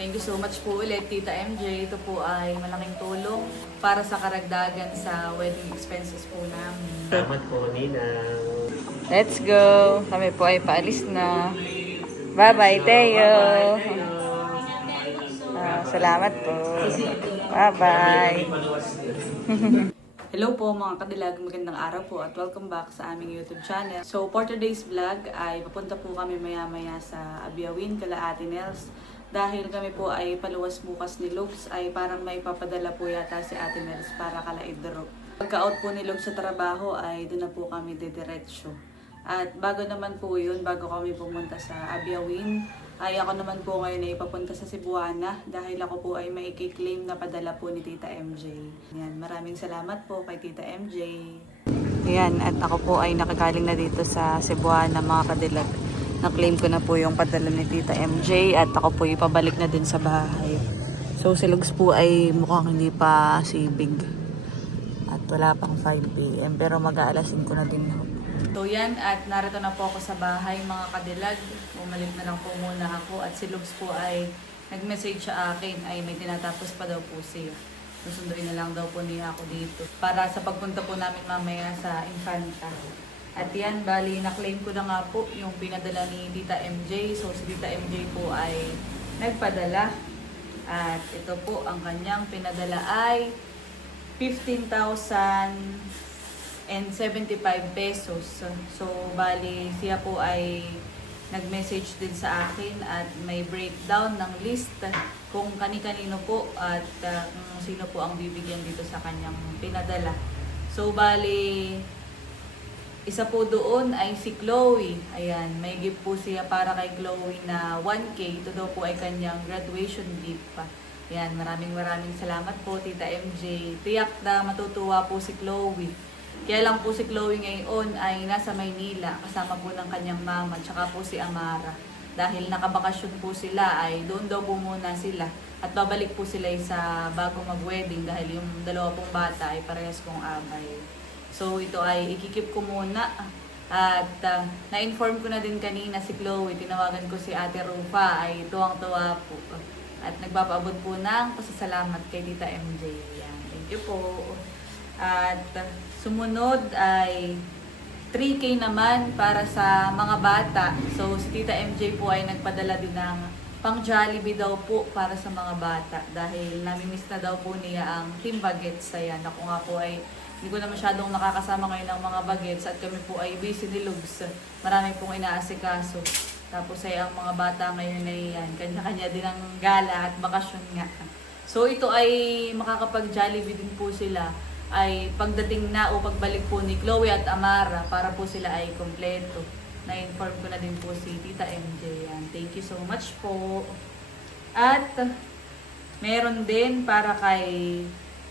Thank you so much po ulit, Tita MJ. Ito po ay malaking tulong para sa karagdagan sa wedding expenses po namin. Salamat po, Ninang. Let's go! Kami po ay paalis na. Bye-bye, Teo! Salamat po. Bye-bye! Hello po mga kadilag, magandang araw po at welcome back sa aming YouTube channel. So for today's vlog ay papunta po kami maya-maya sa Abiawin, kala Ate Nels. Dahil kami po ay paluwas bukas ni Lugs ay parang may papadala po yata si Ate Nels para kala Idro. Pagka-out po ni Lugs sa trabaho ay doon na po kami didiretso. At bago naman po yun, bago kami pumunta sa Abiawin, ay ako naman po ngayon ay papunta sa Cebuana dahil ako po ay may i-claim na padala po ni Tita MJ. Yan, maraming salamat po kay Tita MJ. Yan, at ako po ay nakagaling na dito sa Cebuana mga kadilag. Na-claim ko na po yung padala ni Tita MJ at ako po ipabalik na din sa bahay. So si Lugs po ay mukhang hindi pa sibig. At wala pang 5 PM pero mag-aalasin ko na din. So yan, at narito na po ako sa bahay mga kadilag. Bumalik na lang po muna ako at si Lugs po ay nag-message sa akin ay may tinatapos pa daw po siya. Susunduin na lang daw po niya ako dito para sa pagpunta po namin mamaya sa Infanta. At yan, bali na-claim ko na nga po yung pinadala ni Tita MJ. So si Tita MJ po ay nagpadala at ito po ang kanyang pinadala ay 15,075 pesos. So, bali, siya po ay nag-message din sa akin at may breakdown ng list kung kani-kanino po at kung sino po ang bibigyan dito sa kanyang pinadala. So, bali, isa po doon ay si Chloe. Ayan, may gift po siya para kay Chloe na 1K. Ito daw po ay kanyang graduation gift pa. Ayan, maraming salamat po, Tita MJ. Tiyak na matutuwa po si Chloe. Kaya lang po si Chloe ngayon ay nasa Maynila kasama po ng kanyang mama tsaka po si Amara. Dahil nakabakasyon po sila ay doon daw po muna sila at babalik po sila sa bago mag-wedding dahil yung dalawa pong bata ay parehas kong abay. So ito ay ikikip ko muna at na-inform ko na din kanina si Chloe, tinawagan ko si Ate Rufa ay tuwang-tuwa po at nagpapaabot po ng pasasalamat kay Tita MJ. Yan. Thank you po. At sumunod ay 3K naman para sa mga bata. So si Tita MJ po ay nagpadala din ng pang Jollibee daw po para sa mga bata. Dahil nami-miss na daw po niya ang Team Bagets. Ayan, ako nga po ay hindi ko na masyadong nakakasama ngayon ng mga bagets at kami po ay busy ni Lugs. Marami pong inaasikaso. Tapos ay ang mga bata ngayon ay yan, kanya-kanya din ang gala at bakasyon nga. So ito ay makakapag-Jollibee din po sila ay pagdating na o pagbalik po ni Chloe at Amara para po sila ay kompleto. Na-inform ko na din po si Tita MJ. Yan. Thank you so much po. At meron din para kay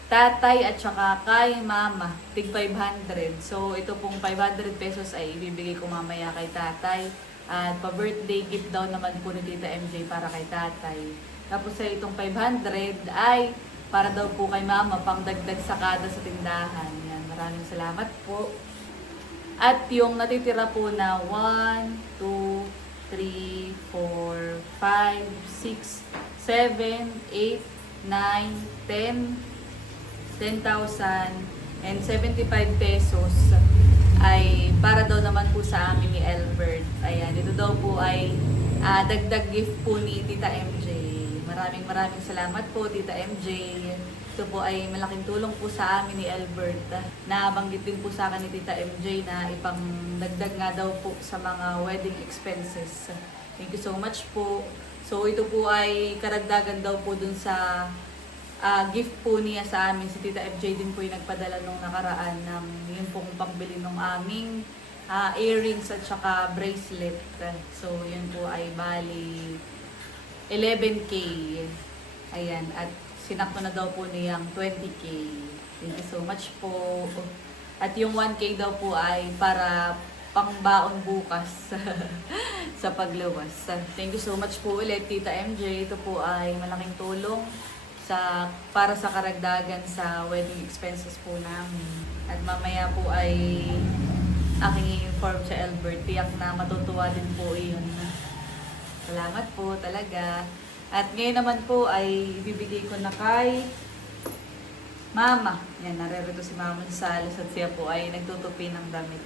tatay at saka kay mama, tig 500. So ito pong 500 pesos ay ibibigay ko mamaya kay tatay. At pa-birthday gift daw naman po ni Tita MJ para kay tatay. Tapos sa itong 500 ay para daw po kay mama, pangdagdag sakada sa tindahan. Yan, maraming salamat po. At yung natitira po na 1, 2, 3, 4, 5, 6, 7, 8, 9, 10,075 pesos ay para daw naman po sa amin ni Albert. Ayan, ito daw po ay dagdag gift po ni Tita MJ. Maraming salamat po, Tita MJ. Ito po ay malaking tulong po sa amin ni Albert. Nabanggit din po sa akin ni Tita MJ na ipang dagdag nga daw po sa mga wedding expenses. Thank you so much po. So ito po ay karagdagan daw po dun sa gift po niya sa amin. Si Tita MJ din po yung nagpadala nung nakaraan ng yun pong pangbili ng aming earrings at saka bracelet. So yun po ay bali 11K. Ayan. At sinakto na daw po niyang 20K. Thank you so much po. At yung 1K daw po ay para pangbaon bukas sa pagluwas. Thank you so much po ulit, Tita MJ. Ito po ay malaking tulong para sa karagdagan sa wedding expenses po namin. At mamaya po ay aking i-inform sa Albert. Tiyak na matutuwa din po yun. Salamat po talaga. At ngayon naman po ay ibibigay ko na kay Mama. Yan, narerito si Mama sa salas at siya po ay nagtutupi ng damit.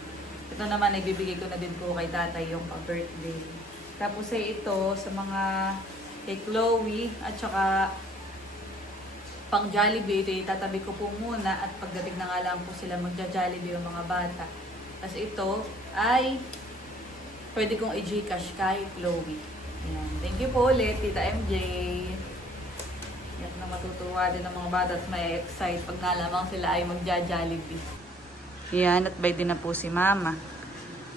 Ito naman ay ibibigay ko na din po kay Tatay yung pa-birthday. Tapos ay ito sa mga kay Chloe at saka pang Jollibee. Ito itatabi ko po muna at pagdating na nga lang po sila magja-Jollibee yung mga bata. Tapos ito ay pwede kong i-Gcash kay Chloe. Ayan. Thank you po ulit, Tita MJ. Yan na matutuwa din ng mga bata at may excite pag nalamang sila ay magja-Jollibee. Yan, at bay din na po si Mama.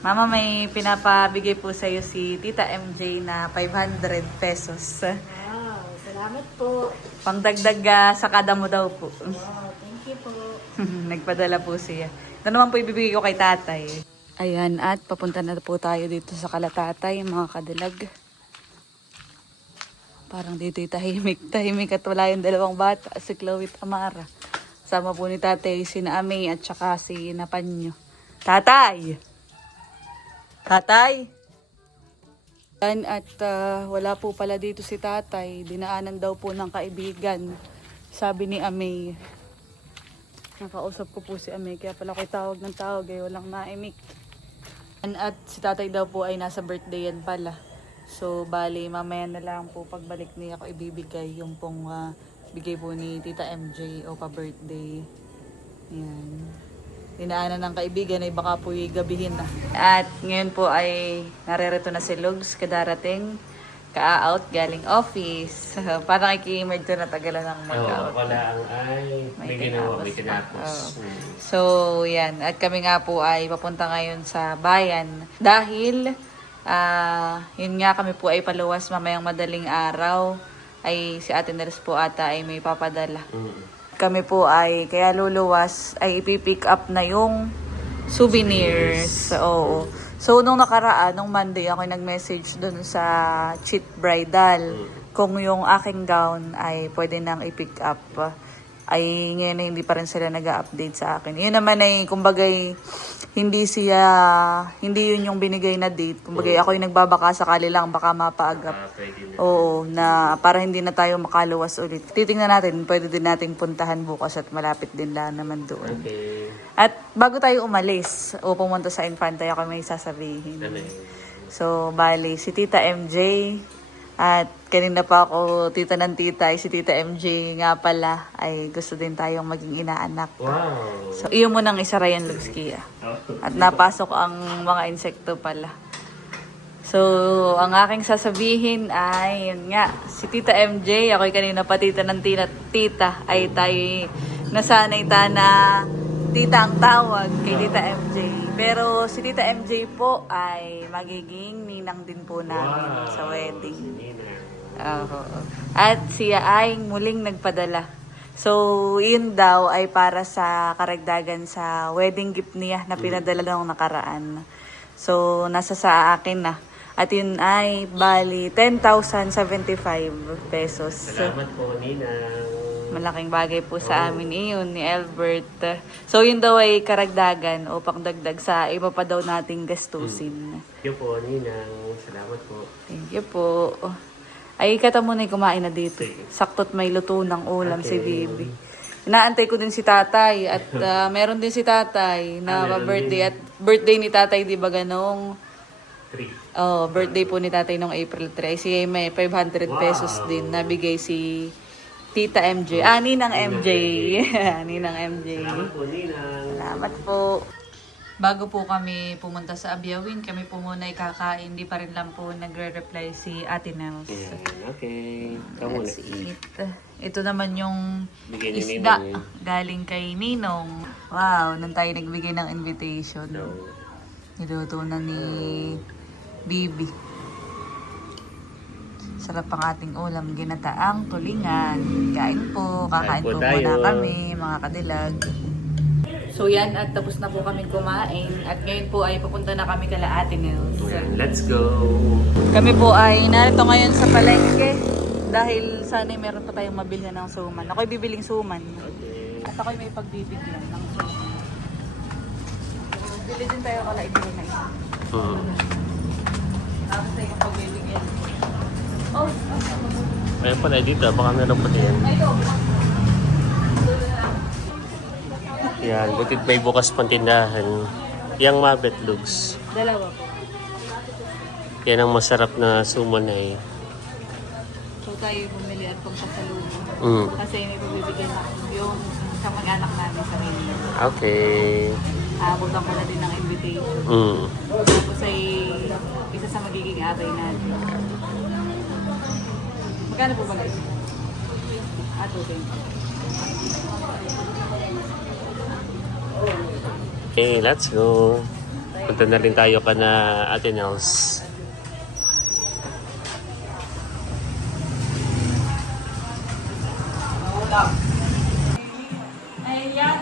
Mama, may pinapabigay po sa iyo si Tita MJ na 500 pesos. Wow, salamat po. Pangdagdag sa kada mo daw po. Wow, thank you po. Nagpadala po siya. Ito naman po ibibigay ko kay Tatay. Ayan, at papunta na po tayo dito sa Kalatatay, mga kadilag. Parang dito tahimik at wala yung dalawang bata, si Chloe at Amara. Sama po ni Tatay si Naami at saka si Napanyo. Tatay! Tatay! Yan, at wala po pala dito si Tatay. Dinaanan daw po ng kaibigan. Sabi ni Amay. Nakausap ko po si Amay. Kaya pala ko'y tawag ng tawag. Walang naimik. At si Tatay daw po ay nasa birthday yan pala. So, bali, mamaya na lang po pagbalik niya ako ibibigay yung pong bigay po ni Tita MJ o pa-birthday. Yan. Dinaanan ng kaibigan ay baka po gabihin na. At ngayon po ay narerito na si Lugs, kadarating, ka-out, galing office. Parang iki-emerge to na tagalan ng mag-out. Oo, wala ang ay may ginawa, may tinapos. So, yan. At kami nga po ay papunta ngayon sa bayan. Dahil, yun nga kami po ay paluwas mamayang madaling araw. Ay si Ate Nels po ata ay may papadala. Kami po ay, kaya luluwas, ay ipipick up na yung souvenirs. Oo. So, nung nakaraan, nung Monday, ako nag-message dun sa Cheat Bridal. Kung yung aking gown ay pwede nang i-pick up. Ay ngayon ay hindi pa rin sila nag-update sa akin. Yun naman ay, kumbagay, hindi yun yung binigay na date. Kumbagay, ako yung nagbabaka sakali lang, baka mapaagap. Pwede na. Oo, na para hindi na tayo makaluwas ulit. Titingnan natin, pwede din nating puntahan bukas at malapit din lang naman doon. Okay. At bago tayo umalis o pumunta sa Infantay, ako may sasabihin. Ano yun? So, bali, si Tita MJ at kanina pa ako, tita ng tita, si Tita MJ nga pala, ay gusto din tayong maging inaanak. Wow. So, iyo mo nang isa Ryan Lugskia. At napasok ang mga insekto pala. So, ang aking sasabihin ay, yun nga, si Tita MJ, ako'y kanina pa tita ng tita, ay tayo nasanay na tita ang tawag kay Tita MJ. Pero si Tita MJ po ay magiging ninang din po namin sa wedding. At siya ay muling nagpadala. So, yun daw ay para sa karagdagan sa wedding gift niya na pinadala nung nakaraan. So, nasa sa akin na. At yun ay bali 10,075 pesos. Salamat po, Ninang. Malaking bagay po sa amin iyon ni Albert. So, yun daw ay karagdagan o pangdagdag sa iba pa daw nating gastusin. Thank you po, Ninang. Salamat po. Thank you po. Ay, kata mo na kumain na dito. Sakto't may luto ng ulam si Bibi. Inaantay ko din si Tatay at meron din si Tatay na birthday at birthday ni Tatay, di ba ganong? 3. Oh, birthday po ni Tatay nung April 3. Siya may 500 pesos din na bigay si Tita MJ. Ninang MJ. Ninang MJ. Salamat po, Ninang. Salamat po. Bago po kami pumunta sa Abyawin, kami po muna ay kakain. Hindi pa rin lang po nagre-reply si Ate Nels. Okay. Kamu Let's eat. Ito naman yung Bigay ni isda Ninong. galing kay Ninong. Wow, nung tayo nagbigay ng invitation. Niluto na ni Bibi. Sarap ang ating ulam, ginataang tulingan. Kain po, kakain Kain po po tayo. muna kami, mga kadilag. So yan, at tapos na po kami kumain. At ngayon po ay papunta na kami kala Ate Nels. Let's go. Kami po ay narito ngayon sa palengke. Dahil sana meron pa tayong mabilhan ng suman. Ako'y bibiling suman. Okay. At ako'y may pagbibigyan ng suman. So, bili din tayo kala ibili na isa. Tapos tayo yung pagbibigyan. Oh, Ayun pala dito, baka meron pa din. Yan, butid may bukas pang tindahan. Yang Mabetlugs. Dalawa po. Yan ang masarap na sumanay. So tayo bumili at pagpasalubong. Mm. Kasi may pabibigyan na yung sa mag-anak namin sa Manila. Okay. Abutan ko na din ng invitation. Mm. Tapos ay isa sa magiging atay natin. Magkano po ba guys? Okay. Okay, let's go. Punta na rin tayo ka na Ate Nels.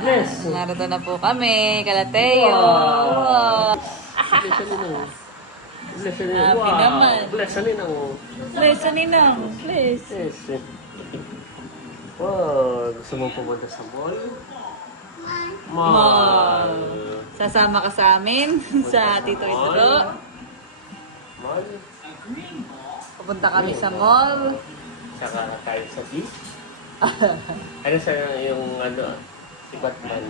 Yes. Narito na po kami, Kalateo. Happy naman. Bless na ako. Please, Ninang. Please. Yes. Wow, gusto mo pumunta sa mall? Mall. Sasama ka sa amin sa Tito Idro. Mall. Pupunta kami sa mall. Saka tayo sa beach. Ano sa yung ano, si Batman?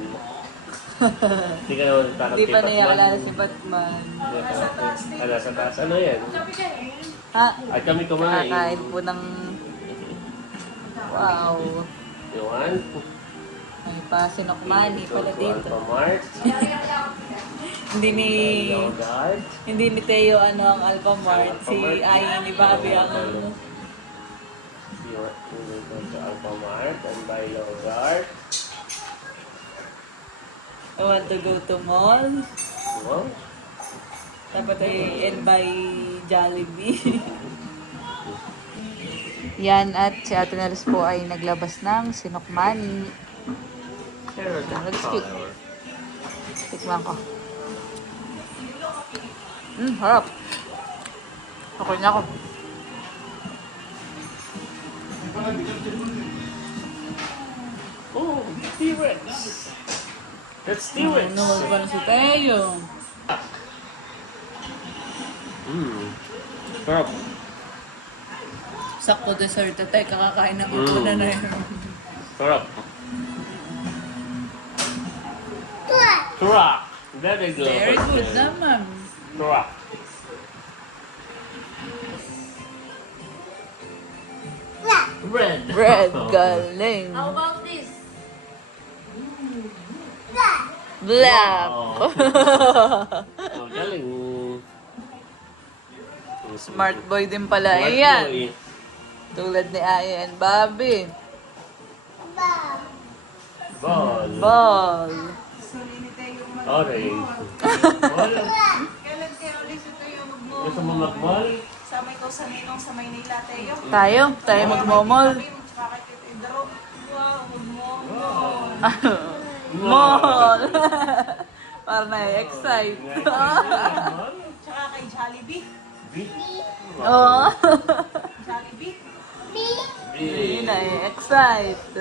Hindi ka naman takot Hindi kay pa Batman. niya alala si Batman. Ano sa taas? Ano yan? Ha? At kami kumain. Kakain po ng... Wow. Yuan. May pasinokmani pala dito. Alphamart. Hindi ni... Yogurt. Hindi ni Teo ano ang Alphamart. Si Ay ni Bobby ang... You will go to Alphamart and buy yogurt. I want to go to mall. Wow. Dapat ay and buy Jollibee. Yan, at si Ate Nels po ay naglabas ng sinokmani. Let's cute. Tikman ko. Harap. Okay na ako. Oh, T-Rex. That's T-Rex. Ano ba na si Teo? Sarap. Sakto dessert at tayo kakakain ng una na yun. Sarap. Sarap. Very good. Very good naman. Sarap. Red. Bread, galing. How about this? Black. Oh, galing. Smart boy din pala. Smart Ayan. boy. Tulad ni Aya and Bobby. Ball. Ball. Orange. Ball. Kailan kayo ulit ito yung Gusto mo mag-ball? Samay ko sa Ninong sa Maynila, Teo? Tayo magmomol. Tsaka kay Tito Idro. Wow, magmomol. Mall. Para na-excite. Tsaka kay Jollibee. Oo. Jollibee. Hindi na-excite.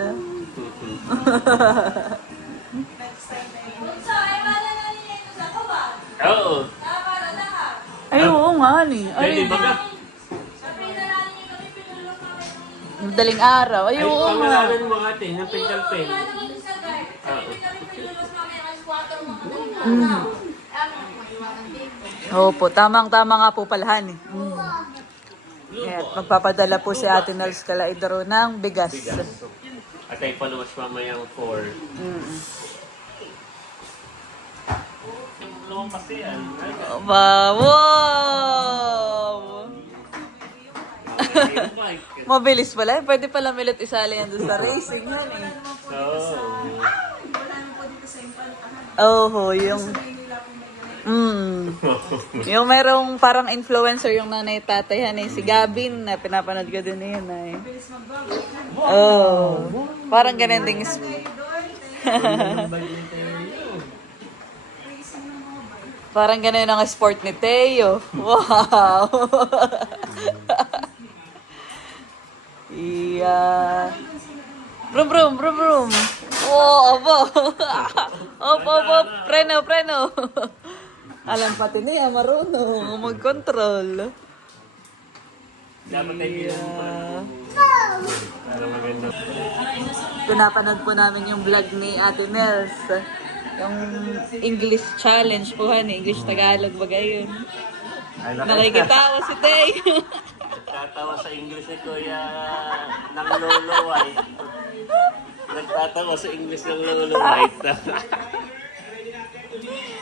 Next time, Teo. Oo. Ay, oo nga ni. Pwede Ay, ba ka? madaling araw. Ay, Ay, oo nga. pangalanan mo ate, ng pentel pen. Opo, tamang-tama nga po palahan eh. Ayan, magpapadala po si Ate Nels Calaidro ng bigas. Bigas. At ay paluwas mamayang 4. Lumampas yan. Wow! Mabilis pala. Pwede pala milit isali yan doon sa racing yan eh. Oh, yung... Yung merong parang influencer yung nanay tatay yan eh. Si Gavin na pinapanood ko din yun eh. Oh. Parang ganun ding... Parang ganun ang sport ni Teo. Wow! Yeah. Brum brum brum brum. Wow, abo. Op. Preno. Alam pati niya marunong mag-control. Dapat ay bilang Yeah. Para maganda. Pinapanood po namin yung vlog ni Ate Nels. Yung English challenge po, English-Tagalog ba gayon? Nakikitawa si Tay. Nagtatawa sa English ni Kuya ng Lolo White. Nagtatawa sa English ng Lolo White.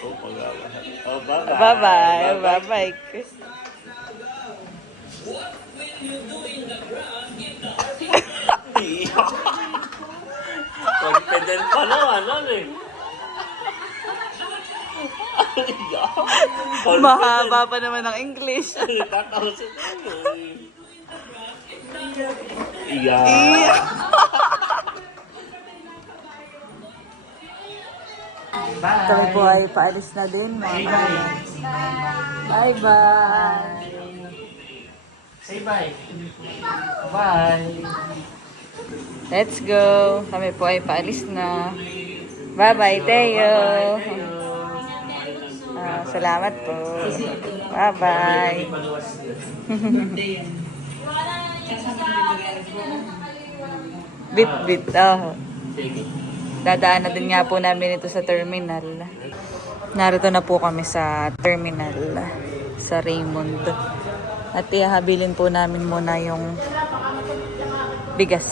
Oh, pag-awa. Oh, bye-bye. Bye-bye. Bye-bye. Confident pa naman, ano eh. Mahaba pa naman ang English. Nagtatawa sa tayo eh. Yeah. Bye. Kami po ay paalis na din, mga kapatid. Bye-bye. Say bye. Bye. Let's go. Kami po ay paalis na. Bye-bye, Teo. Salamat po. Bye-bye. Bit-bit. Oh. Sige. Dadaan na din nga po namin ito sa terminal. Narito na po kami sa terminal sa Raymond. At ihahabilin po namin muna yung bigas.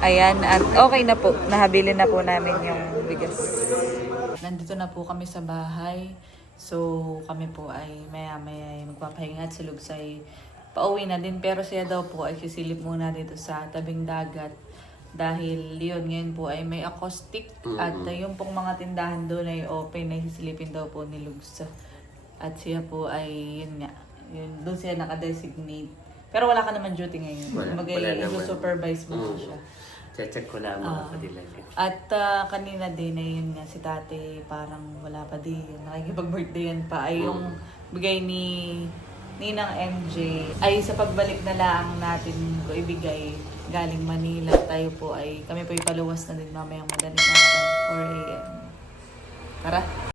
Ayan, at okay na po. Nahabilin na po namin yung bigas. Nandito na po kami sa bahay. So, kami po ay maya-maya ay magpapahinga at si Lugs ay pauwi na din. Pero siya daw po ay sisilip muna dito sa tabing dagat. Dahil yun, ngayon po ay may acoustic. At yung pong mga tindahan doon ay open. Ay sisilipin daw po ni Lugs. At siya po ay, yun nga, yun, doon siya nakadesignate. Pero wala ka naman duty ngayon. Wala naman. Supervise mo siya. Check ko lang mga kadilag. At kanina din ay yun nga si tate parang wala pa din. Nakikipag-birthday yan pa. Ay yung bigay ni Ninang MJ ay sa pagbalik na lang natin ko ibigay galing Manila. Tayo po ay kami po ipaluwas na din mamayang madaling araw 4 AM. Tara!